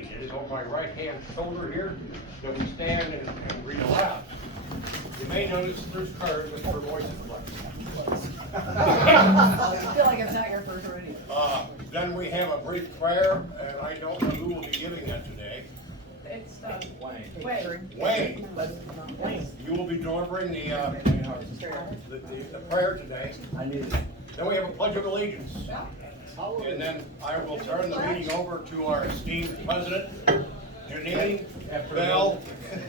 read. It is on my right-hand shoulder here that we stand and read aloud. You may notice there's cards with your voice inflection. I feel like it's not your first already. Then we have a brief prayer, and I don't know who will be giving that today. It's, Wayne. Wayne. You will be delivering the prayer today. I need it. Then we have a pledge of allegiance. And then I will turn the meeting over to our esteemed president, Janine, Bell.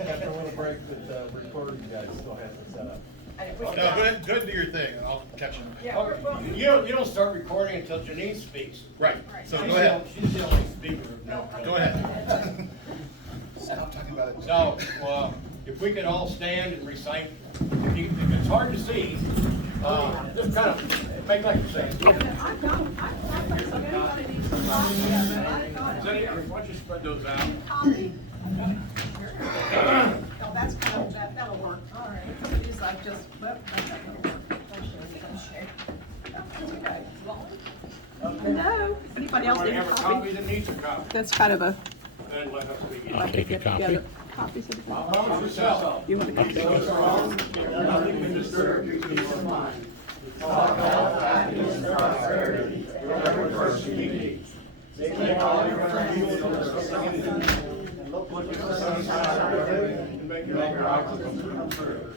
After a little break with the recorder, you guys still have to set up. No, go ahead, do your thing, and I'll catch you. Yeah, You don't start recording until Janine speaks. Right, so go ahead. She's the only speaker. No, Go ahead. Stop talking about it. So, if we could all stand and recite, if it's hard to see, just kind of make like you're saying. I've got so everybody needs to copy of it. I've got it. Why don't you spread those out? Copy. No, that's kind of, that'll work. All right. It's like just, well, that's not gonna work. Don't share. That's okay. No. Anybody else Anybody need a have a copy? copy that needs a copy? That's kind of a. Then let us begin. I'll take a copy. Copies of the. Promise yourself. You want to copy? Nothing can disturb your peace of mind. Take all your and look at the sunshine and make your outlook come true.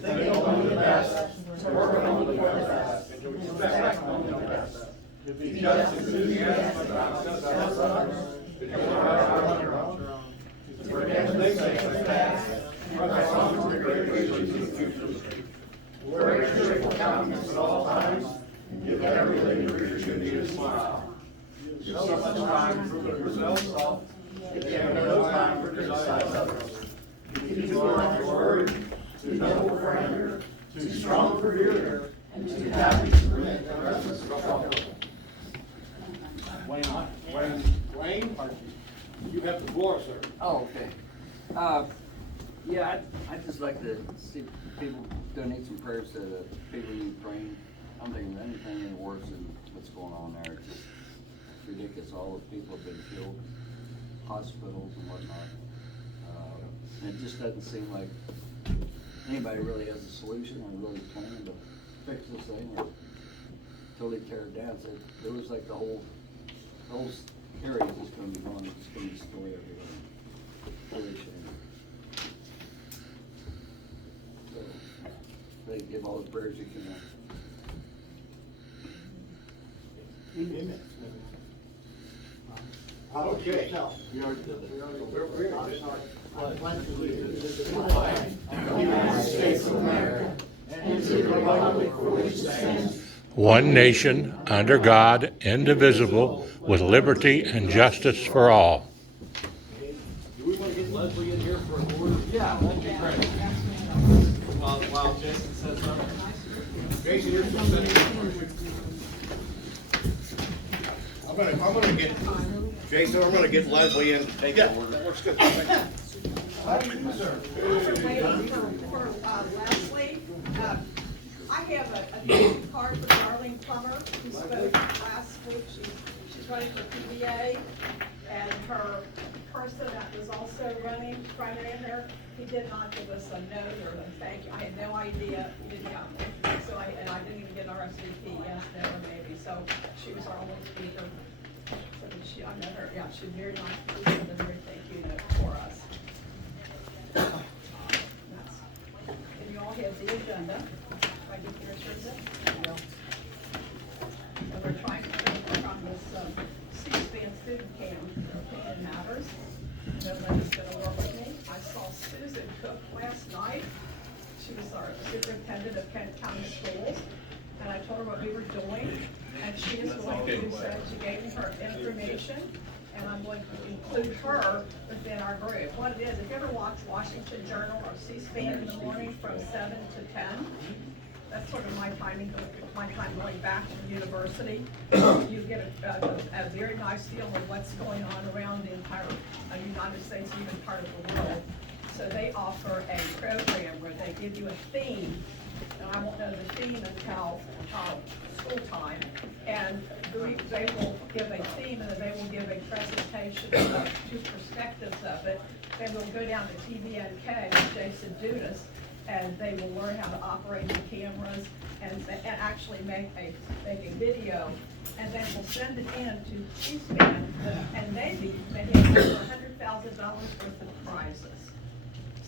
Think only the best, work only for the best, and to expect only the best. To be just enthusiastic about success others, because you are on your own. To forget things that past, press on to the great riches of the future. Wear a cheerful countenance at all times, and give every labor your need a smile. So much time to prove it yourself, if you have no time for criticize others. Be too long for word, too noble for anger, too strong for fear, and too happy to permit the presence of trouble. Wayne, you have the floor, sir. Oh, okay. Yeah, I'd just like to see people donate some prayers to the people in Ukraine. I don't think there's anything any worse than what's going on there. It's just ridiculous. All the people have been killed, hospitals and whatnot. And it just doesn't seem like anybody really has a solution or really plan to fix this thing or totally tear it down. So there was like the whole area is just going to be gone. It's just going to destroy everything. Really shame. So they give all the prayers you can. Amen. Okay. United States of America, and to the republic for which it stands, one nation, under God, indivisible, with liberty and justice for all. Do we want to get Leslie in here for a word? Yeah. That'd be great. While Jason says something. Jason, you're still sitting. I'm gonna get, Jason, I'm gonna get Leslie in to take that word. That works good. For Leslie, I have a card for Darlene Plummer, who spoke last week. She's running for PeeWee, and her person that was also running primary in there, he did not give us a note or a thank you. I had no idea he didn't come. So I didn't even get an RSVP, yes, no, or maybe. So she was our only speaker. So I met her, yeah, she's very nice, she's a very thank you note for us. And you all have the agenda. I get your agenda. And we're trying to work on this C-SPAN student cam, opinion matters. Nobody's gonna work with me. I saw Susan Cook last night. She was our superintendent of Kenton County Schools. And I told her what we were doing, and she is going to do so. She gave me her information, and I'm going to include her within our group. What it is, if you ever watch Washington Journal or C-SPAN in the morning from 7 to 10, that's sort of my time going back to the university. You get a very nice feel of what's going on around the entire United States, even part of the world. So they offer a program where they give you a theme and I won't know the theme until school time. And they will give a theme, and then they will give a presentation of 2 perspectives of it. Then we'll go down to TVNK with Jason Dudas, and they will learn how to operate the cameras and actually make a video. And then we'll send it in to C-SPAN, and maybe they have over $100,000 worth of prizes.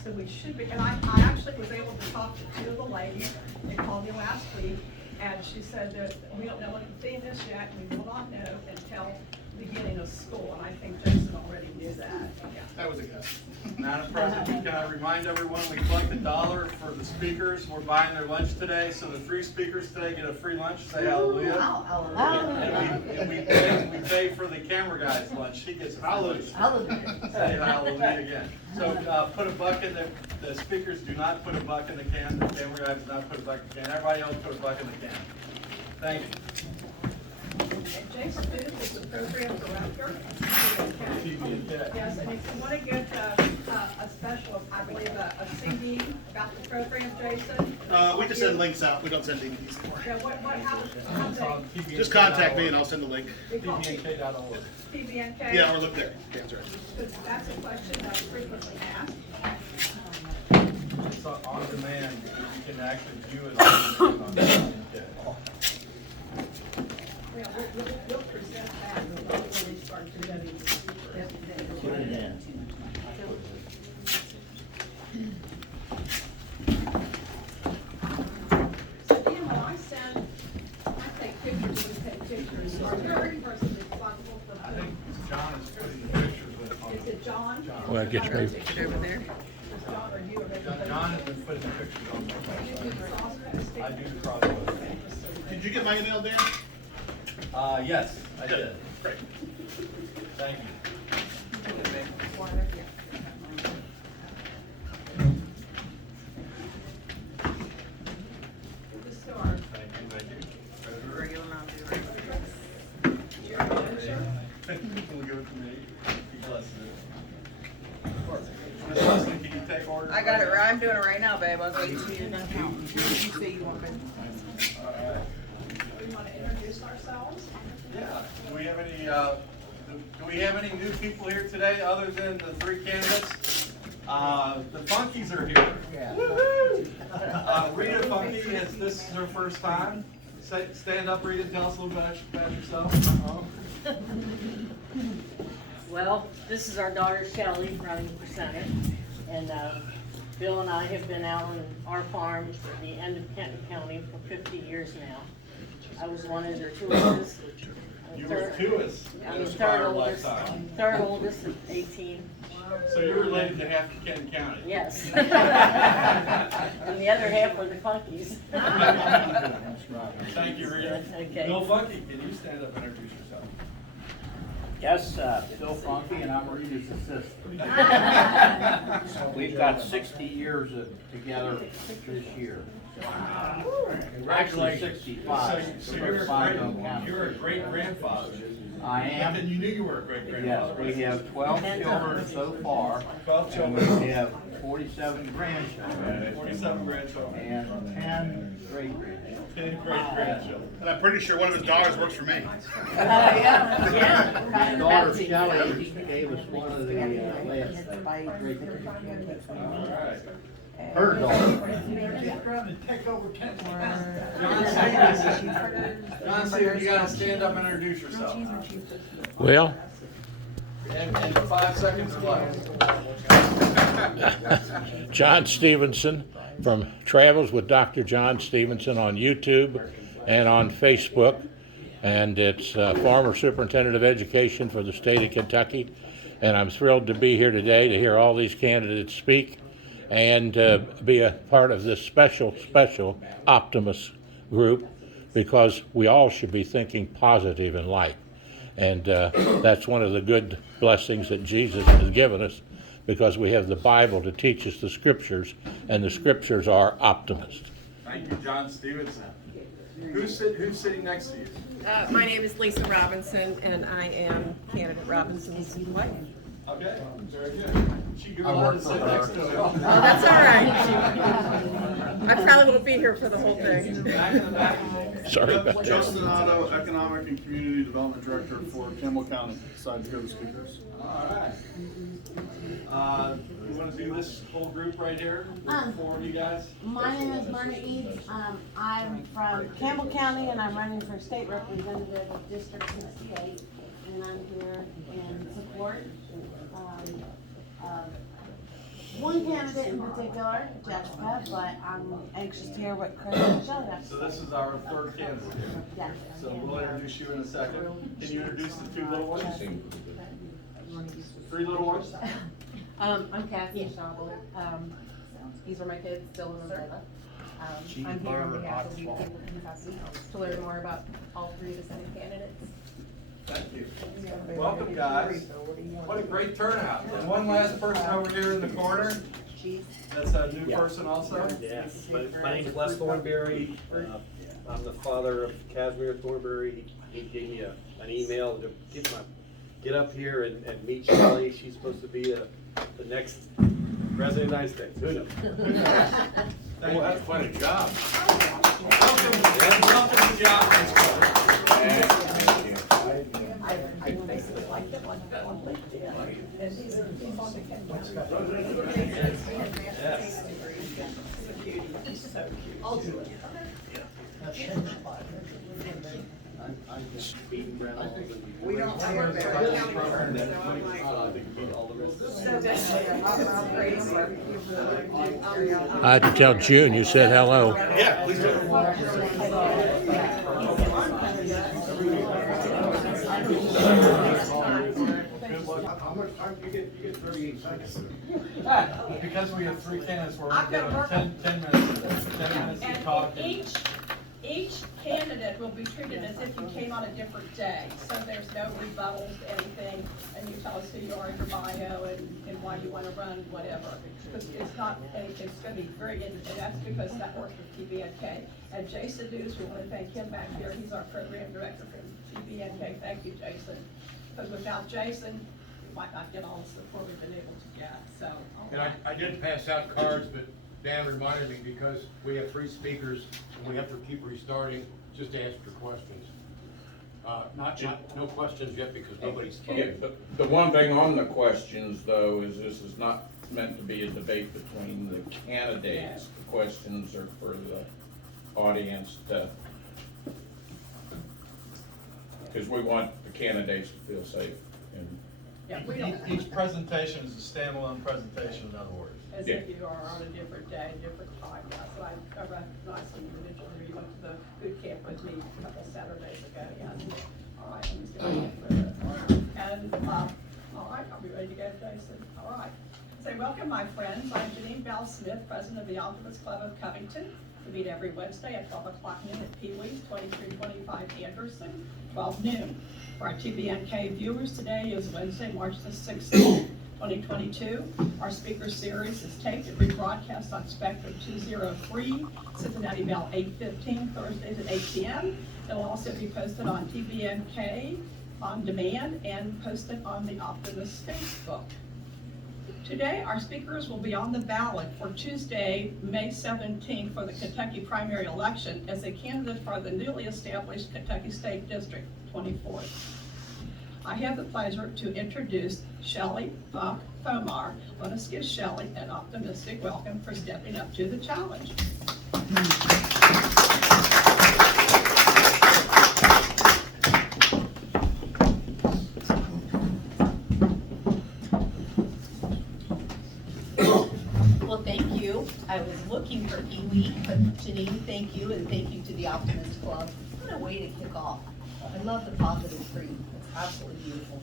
So we should be, and I actually was able to talk to 2 of the ladies. They called me last week, and she said that we don't know what the theme is yet. We will not know until the beginning of school, and I think Jason already knew that. Yeah. That was a guess. Madam President, can I remind everyone, we collect $1 for the speakers. We're buying their lunch today, so the 3 speakers today get a free lunch. Say hallelujah. And we pay for the camera guy's lunch. He gets hallelujah. Say hallelujah again. So put a buck in the speakers do not put a buck in the can. The camera guy does not put a buck in the can. Everybody else put a buck in the can. Thank you. And Jason Dudas is the program director. Yes, and if you want to get a special, I believe, a CD about the program, Jason? We just send links out. We don't send DVDs anymore. Yeah, how big? Just contact me and I'll send the link. TVNK.org. TVNK? Yeah, or look there. Yeah, that's right. Because that's a question that's frequently asked. It's on demand. You can actually view it on demand. Yeah, we'll present that when they start presenting. So Dan, when I take pictures, you take pictures. Are you every person responsible for? I think John is putting the pictures in. Is it John? Well, it gets me. Over there. Is John or you? John has been putting the pictures on. You do the cross posting? I do the crossword. Did you get my email, Dan? Yes, I did. Great. Thank you. Good start. Thank you. You're a manager? We'll give it to me. Be blessed. Of course. Ms. Leslie, can you take order? I got it right. I'm doing it right now, babe. I was waiting till you're done counting. You say you want me. All right. We want to introduce ourselves. Yeah. Do we have any new people here today other than the 3 candidates? The Funkies are here. Rita Funky, this is her first time. Stand up, Rita, tell us a little bit about yourself. Well, this is our daughter Shelley running for Senate, and Bill and I have been out on our farm at the end of Kenton County for 50 years now. I was one of their 2 oldest. You were 2-est. I'm the in third our oldest. lifetime. Third oldest at 18. So you're related to half of Kenton County. Yes. And the other half were the Funkies. Thank you, Rita. Okay. Bill Funky, can you stand up and introduce yourself? Yes, Bill Funky, and I'm Rita's assistant. We've got 60 years together this year. Actually, 65. So you're a great grandfather. I am. And you knew you were a great grandfather. Yes, we have 12 children so far. 12 And children. we have 47 grandchildren 47 grandchildren. and 10 great-grandchildren. 10 great grandchildren. And I'm pretty sure one of his daughters works for me. Yeah. My daughter Shelley gave us one of the last All right. her daughter. John Stephenson, you gotta stand up and introduce yourself. Well, And 5 seconds or less. John Stevenson from Travels with Dr. John Stevenson on YouTube and on Facebook. And it's former superintendent of education for the state of Kentucky. And I'm thrilled to be here today to hear all these candidates speak and be a part of this special Optimist group, because we all should be thinking positive in life. And that's one of the good blessings that Jesus has given us, because we have the Bible to teach us the scriptures, and the scriptures are optimists. Thank you, John Stevenson. Who's sitting next to you? My name is Lisa Robinson, and I am candidate Robinson's wife. Okay, very good. You're allowed to sit next to him. Oh, that's all right. I probably won't be here for the whole thing. Back in the back. Sorry about that. Justin Otto, Economic and Community Development Director for Campbell County. Decided to go to speakers. All right. You want to do this whole group right here? Four of you guys? My name is Myrna Eads. I'm from Campbell County and I'm running for state representative of District 68. And I'm here in support of one candidate in particular, Jessica, but I'm anxious to hear what Chris and Michelle have to So say. this is our third candidate. Yeah. So we'll introduce you in a second. Can you introduce the two little ones? Three little ones? I'm Kathy Schnabel. These are my kids, Dylan and Bella. I'm here on behalf of you people in Kentucky to learn more about all three of the Senate candidates. Thank you. Welcome, guys. What a great turnout. And one last person over here in the corner. That's a new person also? Yes, my name is Les Thornberry. I'm the father of Casimir Thornberry. He gave me an email to get up here and meet Shelley. She's supposed to be the next president of the United States. Who knows? Well, that's quite a job. Welcome to the job. I basically like him on LinkedIn. And he's on the He's so cute. I'll do it. We don't have I had to tell June you said hello. Yeah, please do. How much time do you get? You get 38 seconds. Because we have three candidates, we're only giving 10 minutes. 10 minutes to talk. Each candidate will be treated as if you came on a different day, so there's no rebuttals to anything, and you tell us who you are in your bio and why you want to run, whatever. Because it's not anything, it's going to be very, and that's because that works with TBNK. And Jason News, we want to thank him back here, he's our program director for TBNK. Thank you, Jason. Because without Jason, we might not get all the support we've been able to get, so. And I did pass out cards, but Dan reminded me because we have three speakers and we have to keep restarting, just to ask for questions. No questions yet because nobody's spoken. The one thing on the questions though is this is not meant to be a debate between the candidates. The questions are for the audience because we want the candidates to feel safe. Yeah, we don't. Each presentation is a standalone presentation, in other words. As if you are on a different day, different time. Yeah, so I recognize the individual who you went to the boot camp with me a couple Saturdays ago. Yes. All right, let me see what I get for it. And all right, I'll be ready to go, Jason. All right. So welcome, my friends. I'm Janine Bell-Smith, president of the Optimist Club of Covington. We meet every Wednesday at 12 o'clock noon at PeeWee, 2325 Anderson, 12 noon. For our TBNK viewers, today is Wednesday, March the 16th, 2022. Our speaker series is taped and rebroadcast on Spectrum 203, Cincinnati Bell 815, Thursdays at 8 p.m. It will also be posted on TBNK on demand and posted on the Optimist Facebook. Today, our speakers will be on the ballot for Tuesday, May 17th for the Kentucky primary election as a candidate for the newly established Kentucky State District 24th. I have the pleasure to introduce Shelley Fomar. Let us give Shelley an optimistic welcome for stepping up to the challenge. Well, thank you. I was looking for PeeWee, but Janine, thank you, and thank you to the Optimist Club. What a way to kick off. I love the positive stream. It's absolutely beautiful.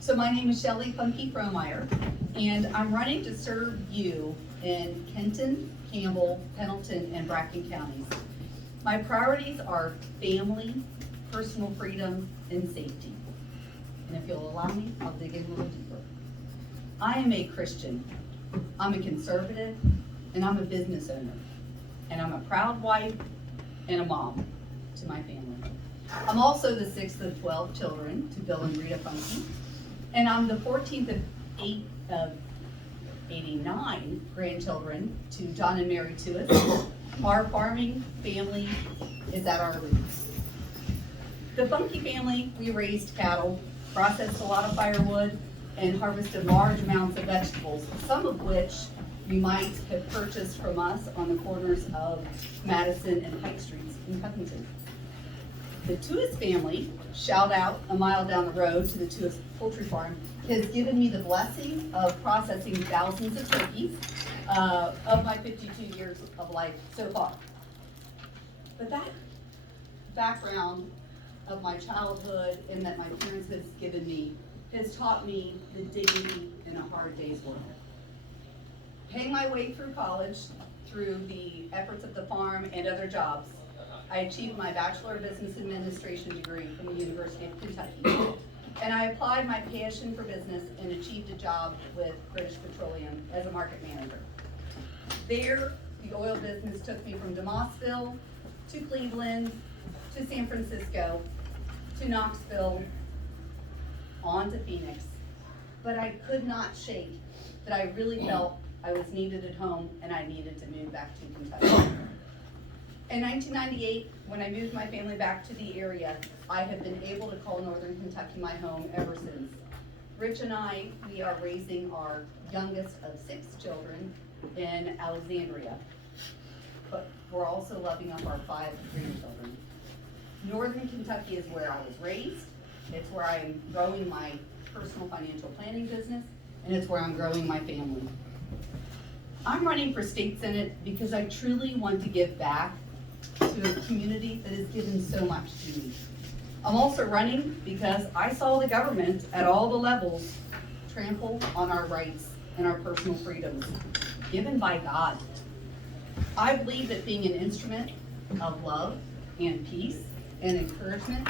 So my name is Shelley Funky Fromeyer, and I'm running to serve you in Kenton, Campbell, Pendleton, and Bracken counties. My priorities are family, personal freedom, and safety. And if you'll allow me, I'll dig in a little deeper. I am a Christian. I'm a conservative, and I'm a business owner. And I'm a proud wife and a mom to my family. I'm also the 6th of 12 children to Bill and Rita Funky, and I'm the 14th of 89 grandchildren to John and Mary Tuis. Our farming family is at our roots. The Funky family, we raised cattle, processed a lot of firewood, and harvested large amounts of vegetables, some of which you might have purchased from us on the corners of Madison and Pike Streets in Covington. The Tuis family, shout out a mile down the road to the Tuis Poultry Farm, has given me the blessing of processing thousands of turkeys of my 52 years of life so far. But that background of my childhood and that my parents has given me has taught me the dignity in a hard day's work. Paying my way through college, through the efforts of the farm and other jobs, I achieved my Bachelor of Business Administration degree from the University of Kentucky. And I applied my passion for business and achieved a job with British Petroleum as a market manager. There, the oil business took me from DeMossville to Cleveland to San Francisco to Knoxville on to Phoenix. But I could not shake that I really felt I was needed at home and I needed to move back to Kentucky. In 1998, when I moved my family back to the area, I have been able to call Northern Kentucky my home ever since. Rich and I, we are raising our youngest of 6 children in Alexandria, but we're also loving up our 5 grandchildren. Northern Kentucky is where I was raised, it's where I am growing my personal financial planning business, and it's where I'm growing my family. I'm running for state senate because I truly want to give back to a community that has given so much to me. I'm also running because I saw the government at all the levels trample on our rights and our personal freedoms given by God. I believe that being an instrument of love and peace and encouragement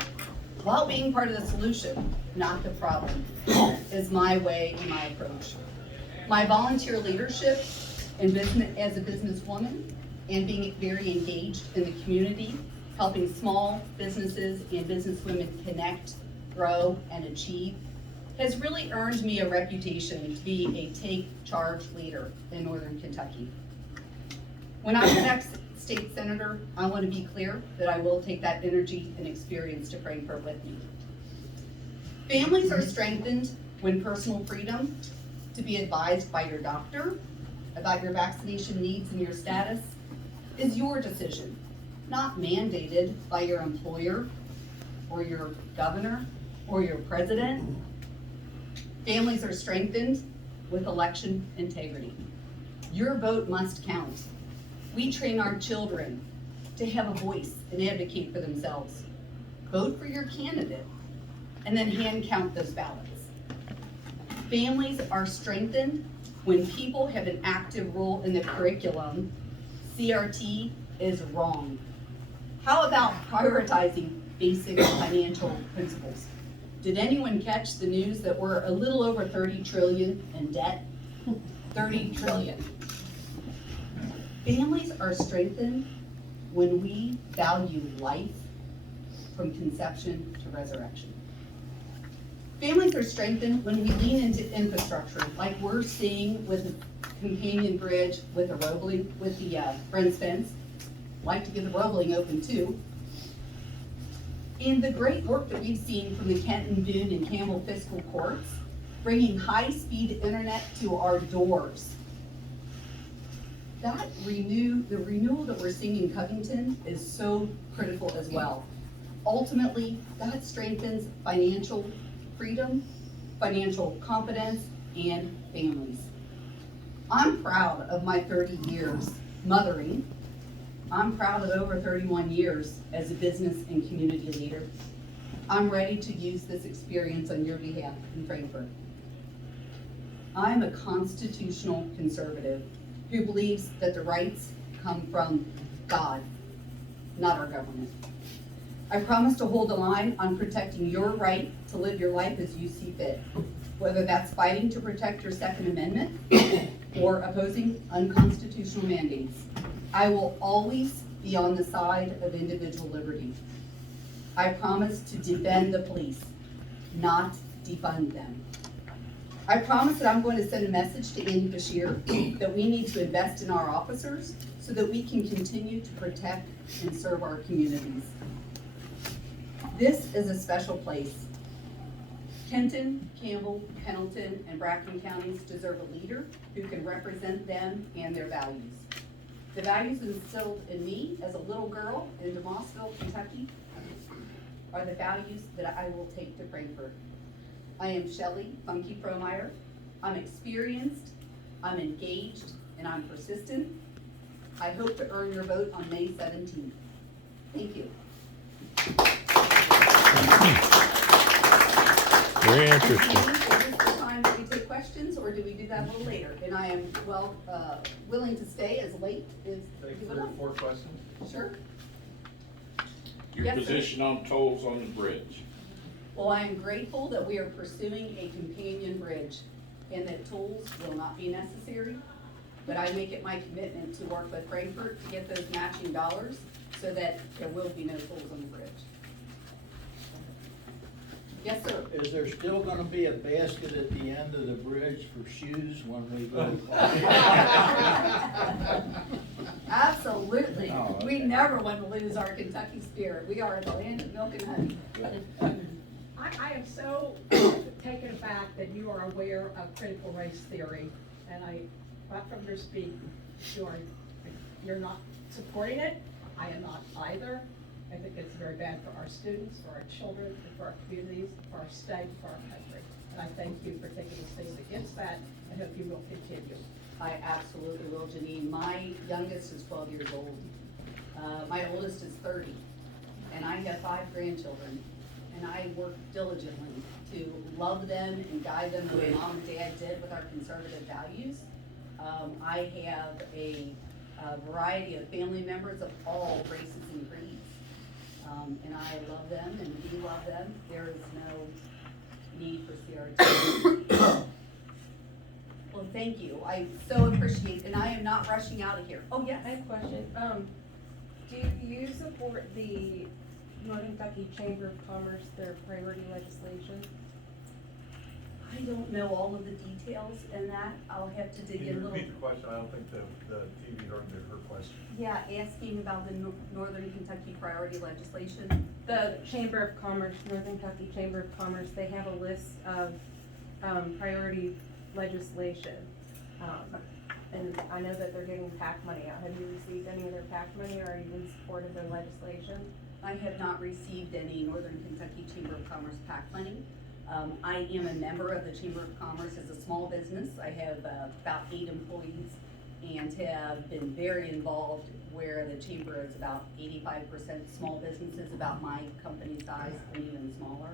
while being part of the solution, not the problem, is my way and my approach. My volunteer leadership in business as a businesswoman and being very engaged in the community, helping small businesses and businesswomen connect, grow, and achieve, has really earned me a reputation to be a take-charge leader in Northern Kentucky. When I'm the next state senator, I want to be clear that I will take that energy and experience to Frankfurt with me. Families are strengthened when personal freedom to be advised by your doctor about your vaccination needs and your status is your decision, not mandated by your employer or your governor or your president. Families are strengthened with election integrity. Your vote must count. We train our children to have a voice and advocate for themselves. Vote for your candidate and then hand count those ballots. Families are strengthened when people have an active role in the curriculum. CRT is wrong. How about prioritizing basic financial principles? Did anyone catch the news that we're a little over 30 trillion in debt? 30 trillion. Families are strengthened when we value life from conception to resurrection. Families are strengthened when we lean into infrastructure, like we're seeing with the companion bridge, with the Roebling, with the Friends Fence. Like to get the Roebling open too. And the great work that we've seen from the Kenton, Boone, and Campbell fiscal courts, bringing high-speed internet to our doors. That the renewal that we're seeing in Covington is so critical as well. Ultimately, that strengthens financial freedom, financial confidence, and families. I'm proud of my 30 years mothering. I'm proud of over 31 years as a business and community leader. I'm ready to use this experience on your behalf in Frankfurt. I'm a constitutional conservative who believes that the rights come from God, not our government. I promise to hold the line on protecting your right to live your life as you see fit, whether that's fighting to protect your Second Amendment or opposing unconstitutional mandates. I will always be on the side of individual liberty. I promise to defend the police, not defund them. I promise that I'm going to send a message to Andy Bashir that we need to invest in our officers so that we can continue to protect and serve our communities. This is a special place. Kenton, Campbell, Pendleton, and Bracken counties deserve a leader who can represent them and their values. The values instilled in me as a little girl in DeMossville, Kentucky, are the values that I will take to Frankfurt. I am Shelley Funky Promeyer. I'm experienced, I'm engaged, and I'm persistent. I hope to earn your vote on May 17th. Thank you. Very interesting. Is this the time that we take questions, or do we do that a little later? And I am willing to stay as late as you would like. 4 questions? Sure. Your Yes, sir. position on tolls on the bridge. Well, I am grateful that we are pursuing a companion bridge and that tolls will not be necessary. But I make it my commitment to work with Frankfurt to get those matching dollars so that there will be no tolls on the bridge. Yes, sir. Is there still gonna be a basket at the end of the bridge for shoes when we go? Absolutely. Oh, okay. We never want to lose our Kentucky spirit. We are the land of milk and honey. I am so taken aback that you are aware of critical race theory, and right from your speech, you're not supporting it. I am not either. I think it's very bad for our students, for our children, for our communities, for our state, for our country. And I thank you for taking a stand against that, and hope you will continue. I absolutely will, Janine. My youngest is 12 years old. My oldest is 30, and I have 5 grandchildren. And I work diligently to love them and guide them the way Mom and Dad did with our conservative values. I have a variety of family members of all races and creeds. And I love them and we love them. There is no need for CRT. Well, thank you. I so appreciate, and I am not rushing out of here. Oh, yes. I have a question. Do you support the Northern Kentucky Chamber of Commerce, their priority legislation? I don't know all of the details in that. I'll have to dig in a little. Repeat the question, I don't think the TV heard her question. Yeah, asking about the Northern Kentucky priority legislation. The Chamber of Commerce, Northern Kentucky Chamber of Commerce, they have a list of priority legislation. And I know that they're getting PAC money out. Have you received any of their PAC money, or are you in support of their legislation? I have not received any Northern Kentucky Chamber of Commerce PAC money. I am a member of the Chamber of Commerce as a small business. I have about 8 employees and have been very involved where the Chamber is about 85% small businesses, about my company size and even smaller.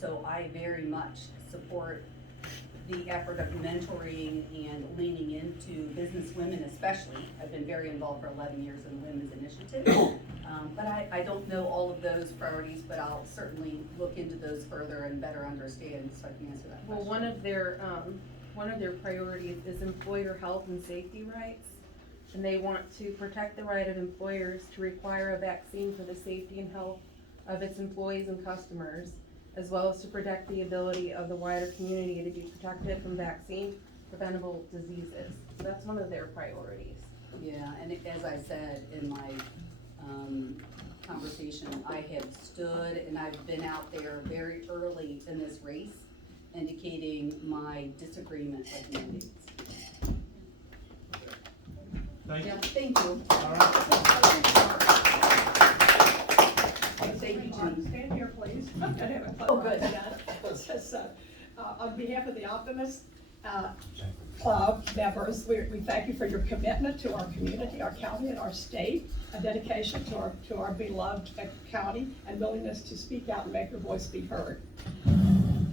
So I very much support the effort of mentoring and leaning into business women especially. I've been very involved for 11 years in the Women's Initiative. But I don't know all of those priorities, but I'll certainly look into those further and better understand so I can answer that question. Well, one of their priorities is employer health and safety rights. And they want to protect the right of employers to require a vaccine for the safety and health of its employees and customers, as well as to protect the ability of the wider community to be protected from vaccine preventable diseases. So that's one of their priorities. Yeah, and as I said in my conversation, I have stood and I've been out there very early in this race indicating my disagreement with mandates. Thank you. Yeah, thank you. Thank you, Janine. Stand here, please. Oh, good. On behalf of the Optimist Club members, we thank you for your commitment to our community, our county, and our state, a dedication to our beloved county, and willingness to speak out and make your voice be heard.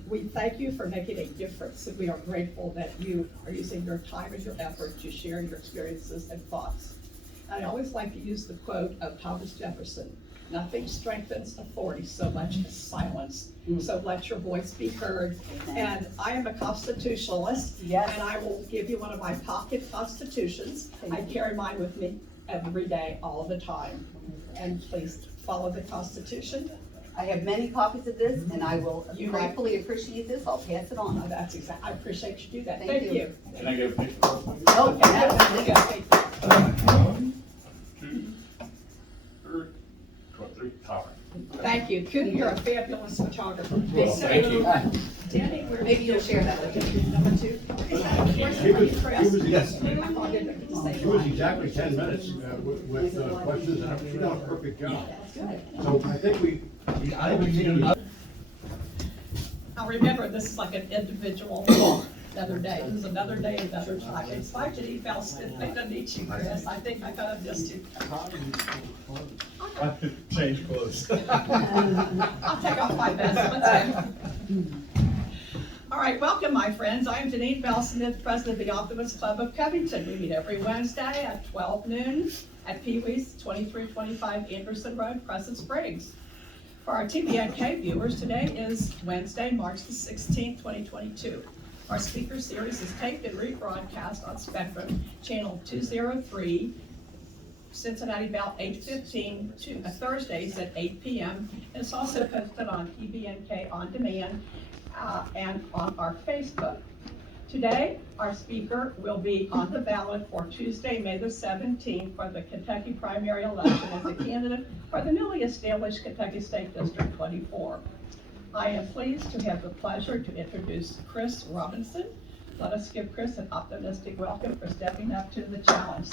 We thank you for making a difference, and we are grateful that you are using your time and your effort to share your experiences and thoughts. And I always like to use the quote of Thomas Jefferson: "Nothing strengthens authority so much as silence." So let your voice be heard. And I am a constitutionalist. Yes. And I will give you one of my pocket constitutions. I carry mine with me every day, all the time. And please follow the Constitution I have many copies of this, and I will gratefully appreciate this. I'll pass it on. Oh, that's exactly, I appreciate you do that. Thank you. Can I get a picture? Oh, Okay. Thank you. Cootie, you're a fabulous photographer. Thank you. Danny, where? Maybe you'll share that with me. Number 2. Yes. I thought I didn't say She was mine. exactly 10 minutes with questions, and she done a perfect job. So I think we need Now remember, this is like an individual another day. This is another day, another time. It's like Janine Belston. Nice to meet you, Chris. I think I kind of missed you. Change clothes. I'll take off my vest. Let's go. All right, welcome, my friends. I am Janine Belston, president of the Optimist Club of Covington. We meet every Wednesday at 12 noon at PeeWee's 2325 Anderson Road, Crescent Springs. For our TBNK viewers, today is Wednesday, March the 16th, 2022. Our speaker series is taped and rebroadcast on Spectrum, channel 203, Cincinnati about 8:15, Thursdays at 8 p.m. And it's also posted on TBNK On Demand and on our Facebook. Today, our speaker will be on the ballot for Tuesday, May the 17th for the Kentucky primary election as a candidate for the newly established Kentucky State District 24. I am pleased to have the pleasure to introduce Chris Robinson. Let us give Chris an optimistic welcome for stepping up to the challenge.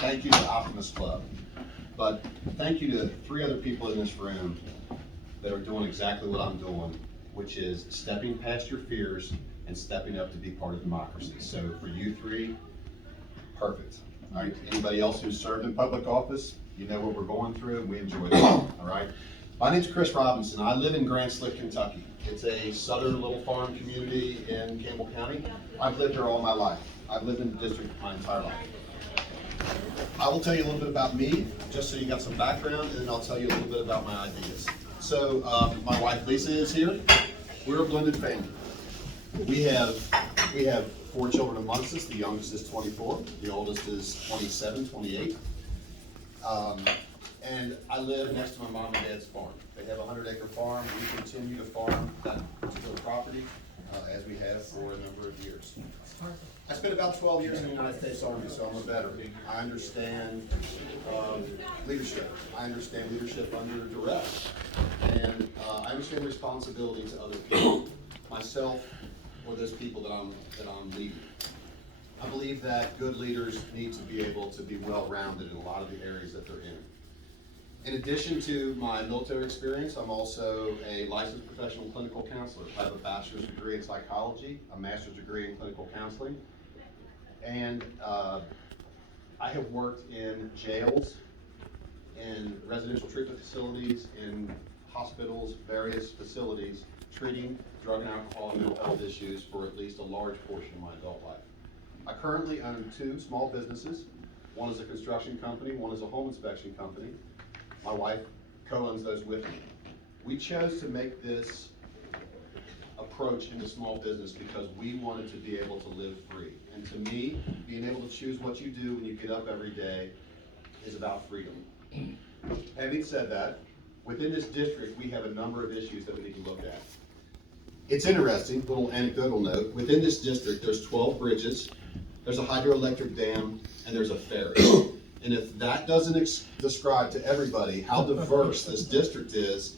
Thank you to Optimist Club, but thank you to 3 other people in this room that are doing exactly what I'm doing, which is stepping past your fears and stepping up to be part of democracy. So for you 3, perfect. All right, anybody else who's served in public office, you know what we're going through, and we enjoy it. All right. My name's Chris Robinson. I live in Grand Slick, Kentucky. It's a southern little farm community in Campbell County. I've lived here all my life. I've lived in the district my entire life. I will tell you a little bit about me, just so you got some background, and then I'll tell you a little bit about my ideas. So my wife Lisa is here. We're a blended family. We have 4 children amongst us. The youngest is 24. The oldest is 27, 28. And I live next to my mom and dad's farm. They have a 100-acre farm. We continue to farm that particular property as we have for a number of years. I spent about 12 years in the United States Army, so I'm a veteran. I understand leadership. I understand leadership under duress. And I understand responsibility to other people, myself or those people that I'm leading. I believe that good leaders need to be able to be well-rounded in a lot of the areas that they're in. In addition to my military experience, I'm also a licensed professional clinical counselor. I have a bachelor's degree in psychology, a master's degree in clinical counseling, and I have worked in jails, in residential treatment facilities, in hospitals, various facilities, treating drug and alcohol and mental health issues for at least a large portion of my adult life. I currently own 2 small businesses. One is a construction company, one is a home inspection company. My wife co-owns those with me. We chose to make this approach into small business because we wanted to be able to live free. And to me, being able to choose what you do when you get up every day is about freedom. Having said that, within this district, we have a number of issues that we need to look at. It's interesting, little anecdotal note, within this district, there's 12 bridges, there's a hydroelectric dam, and there's a ferry. And if that doesn't describe to everybody how diverse this district is,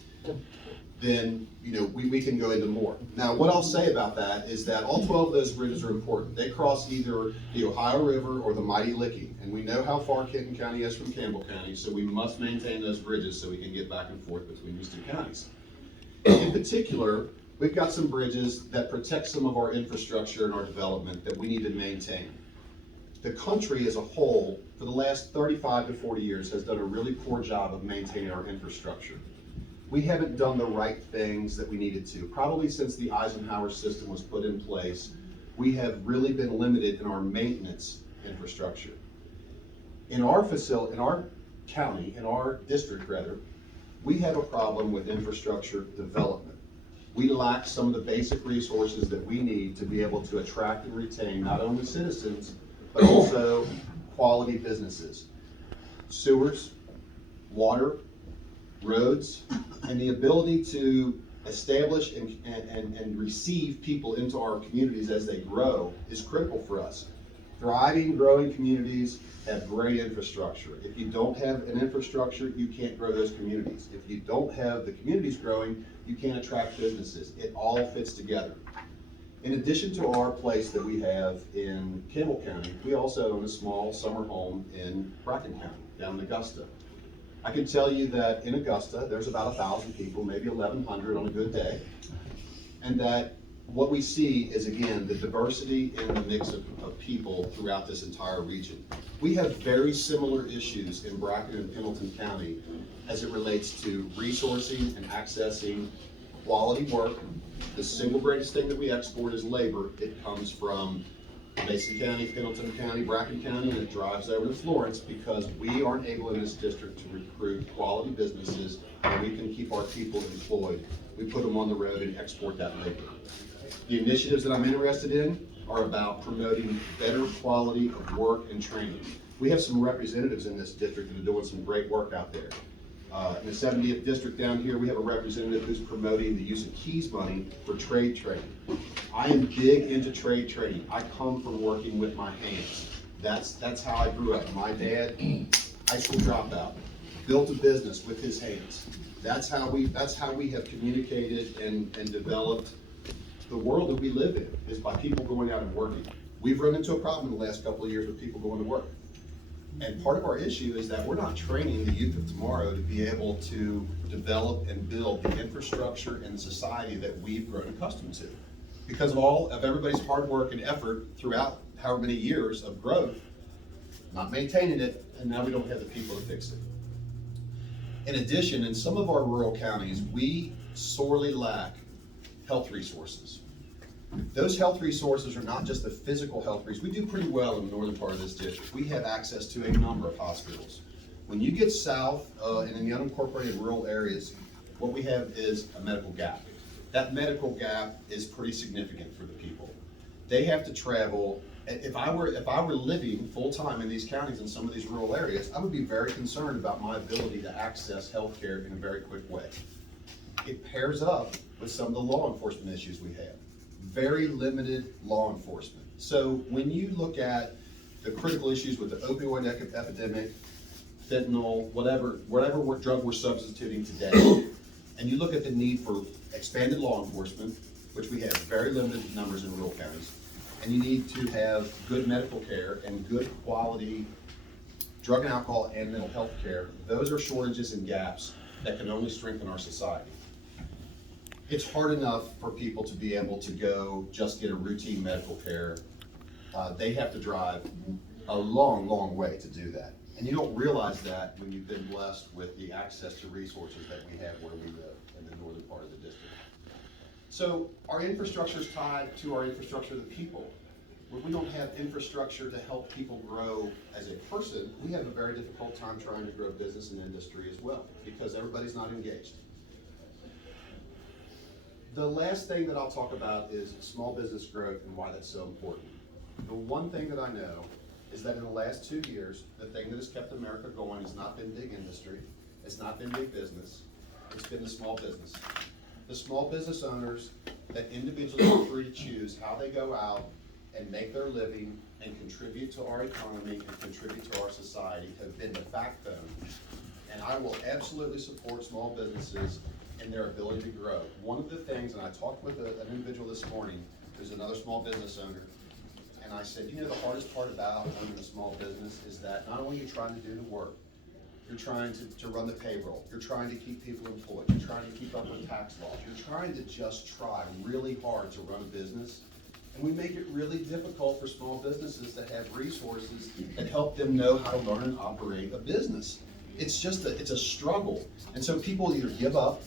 then we can go into more. Now, what I'll say about that is that all 12 of those bridges are important. They cross either the Ohio River or the mighty Licking, and we know how far Kenton County is from Campbell County, so we must maintain those bridges so we can get back and forth between these 2 counties. In particular, we've got some bridges that protect some of our infrastructure and our development that we need to maintain. The country as a whole, for the last 35 to 40 years, has done a really poor job of maintaining our infrastructure. We haven't done the right things that we needed to. Probably since the Eisenhower system was put in place, we have really been limited in our maintenance infrastructure. In our county, in our district rather, we have a problem with infrastructure development. We lack some of the basic resources that we need to be able to attract and retain not only citizens, but also quality businesses. sewers, water, roads, and the ability to establish and receive people into our communities as they grow is critical for us. Thriving, growing communities have great infrastructure. If you don't have an infrastructure, you can't grow those communities. If you don't have the communities growing, you can't attract businesses. It all fits together. In addition to our place that we have in Campbell County, we also own a small summer home in Bracken County, down in Augusta. I can tell you that in Augusta, there's about 1,000 people, maybe 1,100 on a good day. And that what we see is, again, the diversity in the mix of people throughout this entire region. We have very similar issues in Bracken and Pendleton County as it relates to resourcing and accessing quality work. The single greatest thing that we export is labor. It comes from Mason County, Pendleton County, Bracken County, and it drives over to Florence because we aren't able in this district to recruit quality businesses where we can keep our people employed. We put them on the road and export that labor. The initiatives that I'm interested in are about promoting better quality of work and training. We have some representatives in this district that are doing some great work out there. In the 70th district down here, we have a representative who's promoting the use of KEYS money for trade training. I am big into trade training. I come from working with my hands. That's how I grew up. My dad, high school dropout, built a business with his hands. That's how we have communicated and developed the world that we live in, is by people going out and working. We've run into a problem in the last couple of years with people going to work. And part of our issue is that we're not training the youth of tomorrow to be able to develop and build the infrastructure and the society that we've grown accustomed to. Because of everybody's hard work and effort throughout however many years of growth, not maintaining it, and now we don't have the people to fix it. In addition, in some of our rural counties, we sorely lack health resources. Those health resources are not just the physical health resources. We do pretty well in the northern part of this district. We have access to a number of hospitals. When you get south and in the unincorporated rural areas, what we have is a medical gap. That medical gap is pretty significant for the people. They have to travel. If I were living full-time in these counties in some of these rural areas, I would be very concerned about my ability to access health care in a very quick way. It pairs up with some of the law enforcement issues we have. Very limited law enforcement. So when you look at the critical issues with the opioid epidemic, fentanyl, whatever drug we're substituting today, and you look at the need for expanded law enforcement, which we have very limited numbers in rural counties, and you need to have good medical care and good quality drug and alcohol and mental health care, those are shortages and gaps that can only strengthen our society. It's hard enough for people to be able to go just get a routine medical care. They have to drive a long, long way to do that. And you don't realize that when you've been blessed with the access to resources that we have where we live in the northern part of the district. So our infrastructure is tied to our infrastructure of the people. When we don't have infrastructure to help people grow as a person, we have a very difficult time trying to grow business and industry as well, because everybody's not engaged. The last thing that I'll talk about is small business growth and why that's so important. The one thing that I know is that in the last 2 years, the thing that has kept America going has not been big industry, it's not been big business, it's been the small business. The small business owners that individually are free to choose how they go out and make their living and contribute to our economy and contribute to our society have been the backbone. And I will absolutely support small businesses and their ability to grow. One of the things, and I talked with an individual this morning who's another small business owner, and I said, the hardest part about owning a small business is that not only are you trying to do the work, you're trying to run the payroll, you're trying to keep people employed, you're trying to keep up with tax laws, you're trying to just try really hard to run a business. And we make it really difficult for small businesses to have resources that help them know how to learn and operate a business. It's a struggle. And so people either give up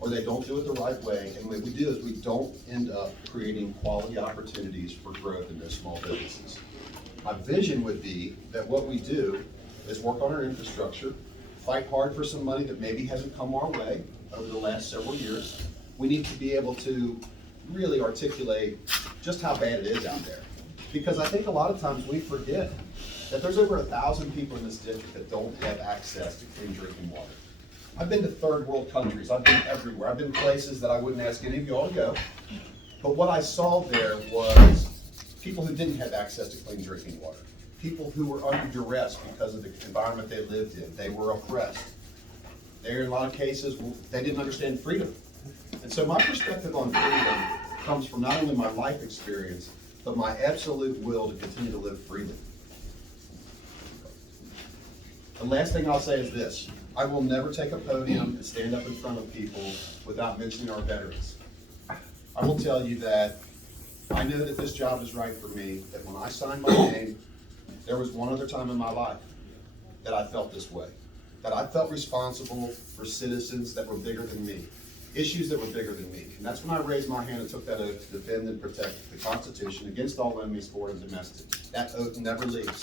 or they don't do it the right way. And what we do is we don't end up creating quality opportunities for growth in those small businesses. My vision would be that what we do is work on our infrastructure, fight hard for some money that maybe hasn't come our way over the last several years. We need to be able to really articulate just how bad it is out there. Because I think a lot of times we forget that there's over 1,000 people in this district that don't have access to clean drinking water. I've been to third world countries, I've been everywhere, I've been places that I wouldn't ask any of you all to go. But what I saw there was people who didn't have access to clean drinking water. People who were under duress because of the environment they lived in. They were oppressed. They, in a lot of cases, they didn't understand freedom. And so my perspective on freedom comes from not only my life experience, but my absolute will to continue to live freely. The last thing I'll say is this. I will never take a podium and stand up in front of people without mentioning our veterans. I will tell you that I know that this job is right for me, that when I signed my name, there was one other time in my life that I felt this way, that I felt responsible for citizens that were bigger than me, issues that were bigger than me. And that's when I raised my hand and took that oath to defend and protect the Constitution against all enemies, foreign and domestic. That oath never leaves,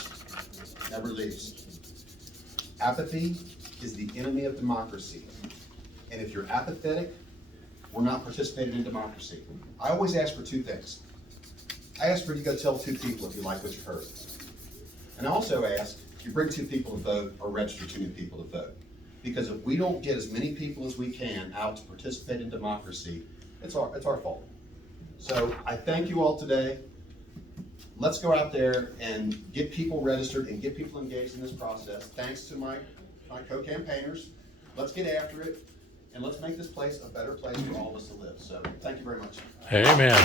never leaves. Apathy is the enemy of democracy. And if you're apathetic, we're not participating in democracy. I always ask for two things. I ask for you to go tell two people if you like what you heard. And I also ask you bring two people to vote or register two new people to vote. Because if we don't get as many people as we can out to participate in democracy, it's our fault. So I thank you all today. Let's go out there and get people registered and get people engaged in this process. Thanks to my co-campaigners. Let's get after it, and let's make this place a better place for all of us to live. So thank you very much. Amen.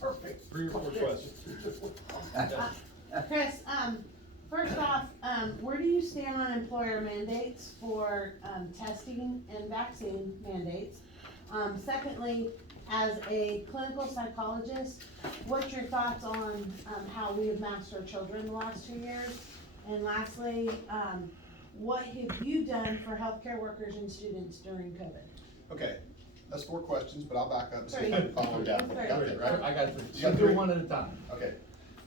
Perfect. 3 or 4 questions. Chris, first off, where do you stand on employer mandates for testing and vaccine mandates? Secondly, as a clinical psychologist, what's your thoughts on how we have masked our children the last 2 years? And lastly, what have you done for healthcare workers and students during COVID? Okay, that's 4 questions, but I'll back up and see if I can follow them down. Got that, right? I got 3. You got So do 3? one at a time. Okay.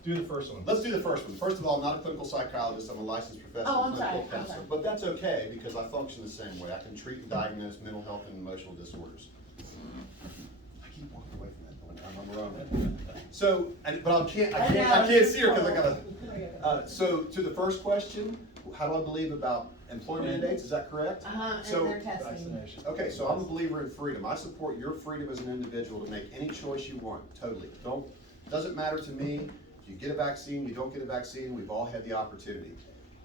Do the first one. Let's do the first one. First of all, I'm not a clinical psychologist, I'm a licensed professional Oh, I'm clinical sorry, counselor. okay. But that's okay, because I function the same way. I can treat and diagnose mental health and emotional disorders. I keep walking away from that, I'm wrong. So, but I can't see her because I gotta, so to the first question, how do I believe about employer mandates, is that correct? And So, their testing. okay, so I'm a believer in freedom. I support your freedom as an individual to make any choice you want, totally. Doesn't matter to me. If you get a vaccine, you don't get a vaccine, we've all had the opportunity.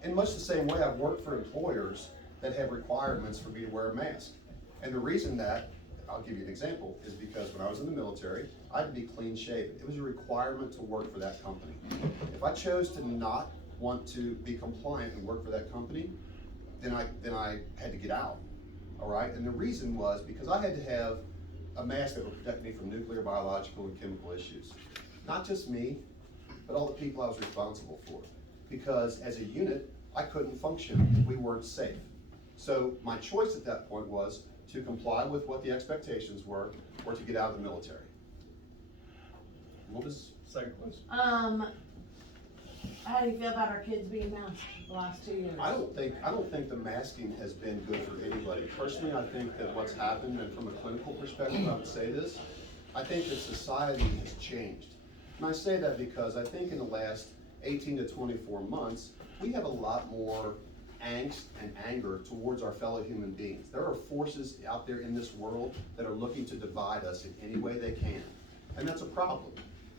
In much the same way, I've worked for employers that have requirements for me to wear a mask. And the reason that, I'll give you an example, is because when I was in the military, I had to be clean shaven. It was a requirement to work for that company. If I chose to not want to be compliant and work for that company, then I had to get out, all right? And the reason was because I had to have a mask that would protect me from nuclear, biological, and chemical issues. Not just me, but all the people I was responsible for. Because as a unit, I couldn't function if we weren't safe. So my choice at that point was to comply with what the expectations were, or to get out of the military. What was the second question? How do you feel about our kids being masked the last 2 years? I don't think the masking has been good for anybody. Personally, I think that what's happened, and from a clinical perspective, I would say this, I think that society has changed. And I say that because I think in the last 18 to 24 months, we have a lot more angst and anger towards our fellow human beings. There are forces out there in this world that are looking to divide us in any way they can. And that's a problem.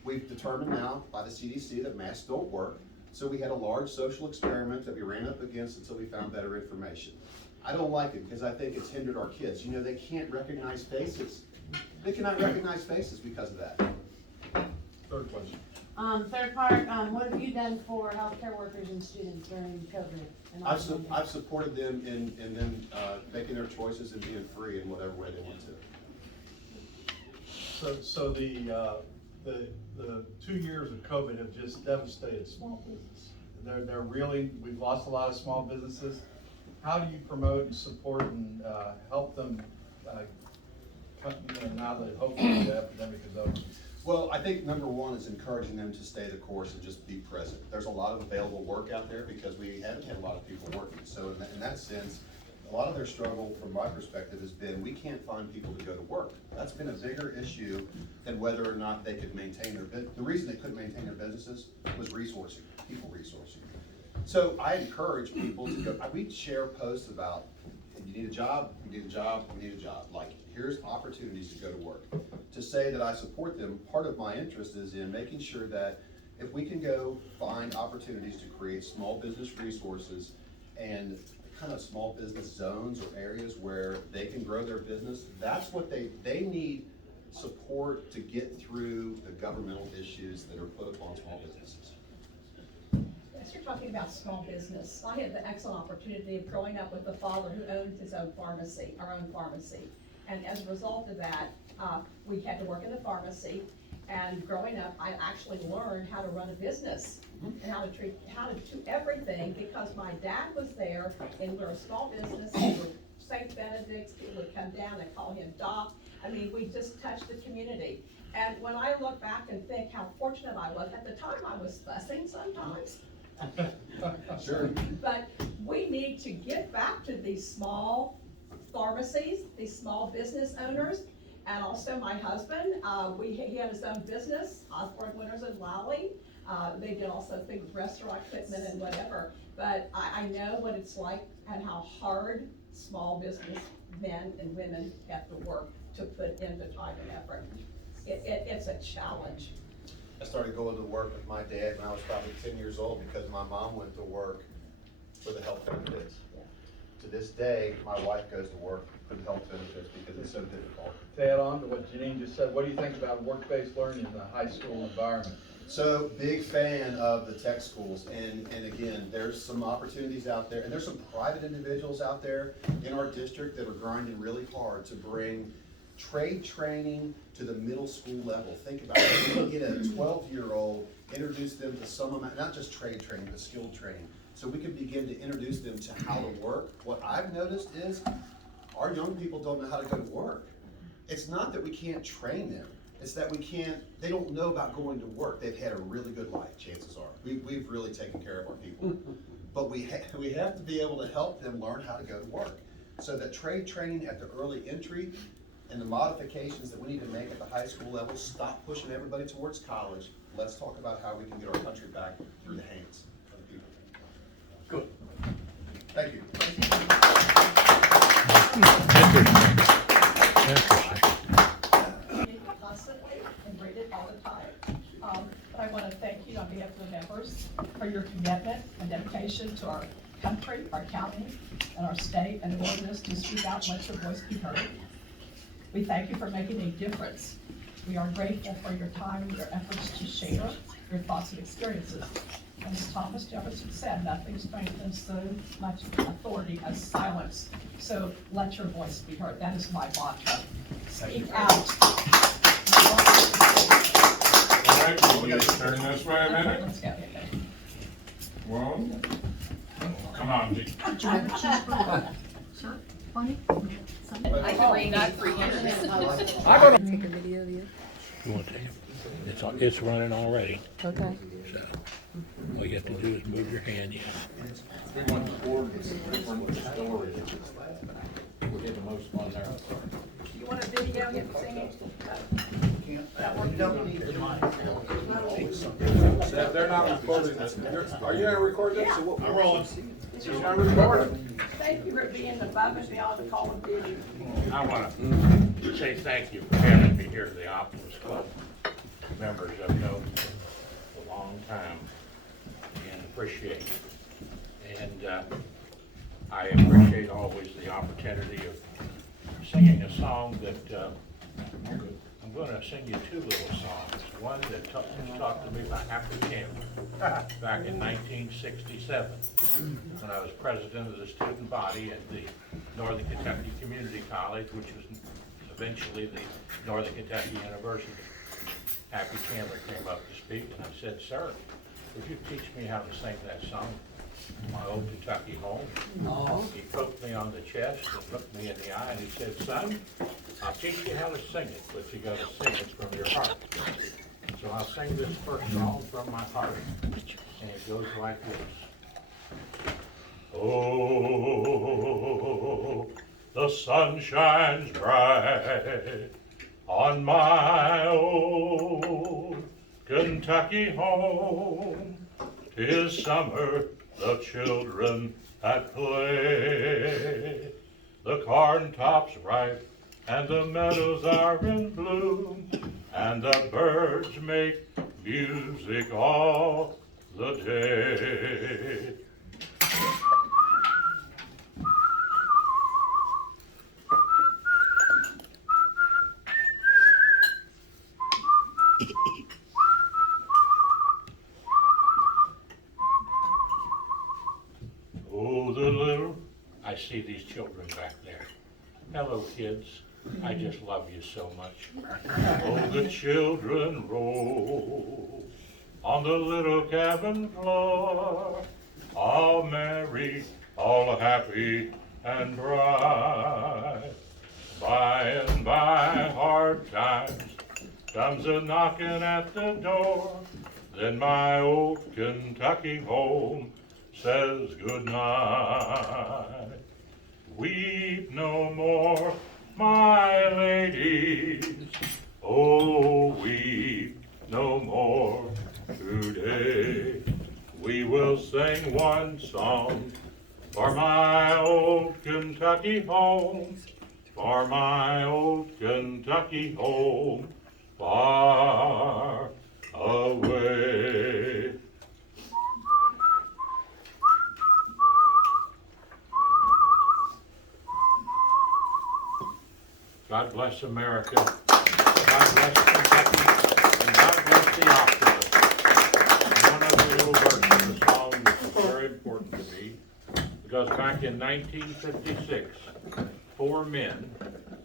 We've determined now by the CDC that masks don't work. So we had a large social experiment that we ran up against until we found better information. I don't like it because I think it's hindered our kids. You know, they can't recognize faces. They cannot recognize faces because of that. Third question. Third part, what have you done for healthcare workers and students during COVID? And I've supported them in them making their choices and being free in whatever way they want to. So the 2 years of COVID have just devastated small business. They're really, we've lost a lot of small businesses. How do you promote and support and help them now that hopefully the epidemic is over? Well, I think number one is encouraging them to stay the course and just be present. There's a lot of available work out there because we haven't had a lot of people working. So in that sense, a lot of their struggle, from my perspective, has been, we can't find people to go to work. That's been a bigger issue than whether or not they could maintain their business. The reason they couldn't maintain their businesses was resourcing, people resourcing. So I encourage people to go, we share posts about, you need a job, you need a job, you need a job. Like, here's opportunities to go to work. To say that I support them, part of my interest is in making sure that if we can go find opportunities to create small business resources and kind of small business zones or areas where they can grow their business, that's what they need support to get through the governmental issues that are put upon small businesses. Yes, you're talking about small business. I had the excellent opportunity of growing up with a father who owned his own pharmacy, our own pharmacy. And as a result of that, we had to work in the pharmacy. And growing up, I actually learned how to run a business and how to do everything, because my dad was there and we're a small business. We were St. Benedict's. People would come down and call him Doc. I mean, we just touched the community. And when I look back and think how fortunate I was, at the time I was fussing sometimes. Sure. But we need to get back to these small pharmacies, these small business owners. And also my husband, he had his own business, Osborne Winters and Lally. They did also things with restaurant equipment and whatever. But I know what it's like and how hard small business men and women have to work to put into time and effort. It's a challenge. I started going to work with my dad when I was probably 10 years old because my mom went to work for the health benefits. To this day, my wife goes to work for the health benefits because it's so difficult. To add on to what Janine just said, what do you think about work-based learning in the high school environment? So, big fan of the tech schools, and again, there's some opportunities out there, and there's some private individuals out there in our district that are grinding really hard to bring trade training to the middle school level. Think about it. You can get a 12-year-old, introduce them to some amount, not just trade training, but skilled training. So we can begin to introduce them to how to work. What I've noticed is our young people don't know how to go to work. It's not that we can't train them. It's that they don't know about going to work. They've had a really good life, chances are. We've really taken care of our people. But we have to be able to help them learn how to go to work. So that trade training at the early entry and the modifications that we need to make at the high school level, stop pushing everybody towards college. Let's talk about how we can get our country back through the hands of the people. Good. Thank you. Constantly and read it all the time. But I want to thank you on behalf of the members for your commitment and dedication to our country, our county, and our state, and the willingness to speak out and let your voice be heard. We thank you for making a difference. We are grateful for your time and your efforts to share your thoughts and experiences. And as Thomas Jefferson said, nothing strengthens so much authority as silence. So let your voice be heard. That is my mantra. Speak out. All right, we'll turn this way a minute. Let's go. Whoa. Come on, Dick. Sure, funny. I can read that for years. I'm gonna take a video of you. You want to take it? It's running already. Okay. So all you have to do is move your hand. Yeah. We want the board to different stories. We get the most fun there. You want a video of him singing? They're not recording this. Are you gonna record this? I'm rolling. She's gonna record it. Thank you for being above and beyond the call of duty. I want to say thank you for having me here to the Optimist Club. Members I've known for a long time and appreciate. And I appreciate always the opportunity of singing a song that I'm going to sing you two little songs. One that talked to me about Happy Camp back in 1967 when I was president of the student body at the Northern Kentucky Community College, which was eventually the Northern Kentucky University. Happy Chandler came up to speak and I said, "Sir, would you teach me how to sing that song, My Old Kentucky Home?" Oh. He poked me on the chest and looked me in the eye and he said, "Son, I'll teach you how to sing it, but you got to sing it from your heart." So I'll sing this first song from my heart, and it goes like this. Oh, the sun shines bright on my old Kentucky home. 'Tis summer, the children at play. The corn tops ripe and the meadows are in bloom, and the birds make music all the day. Oh, the little, I see these children back there. Hello, kids. I just love you so much. Oh, the children roll on the little cabin floor, all merry, all happy and bright. By and by, hard times comes a knocking at the door. Then my old Kentucky home says good night. Weep no more, my ladies, oh, weep no more today. We will sing one song for my old Kentucky home, for my old Kentucky home, far away. God bless America, God bless Kentucky, and God bless the Optimists. And one other little verse of the song which is very important to me, because back in 1956, 4 men,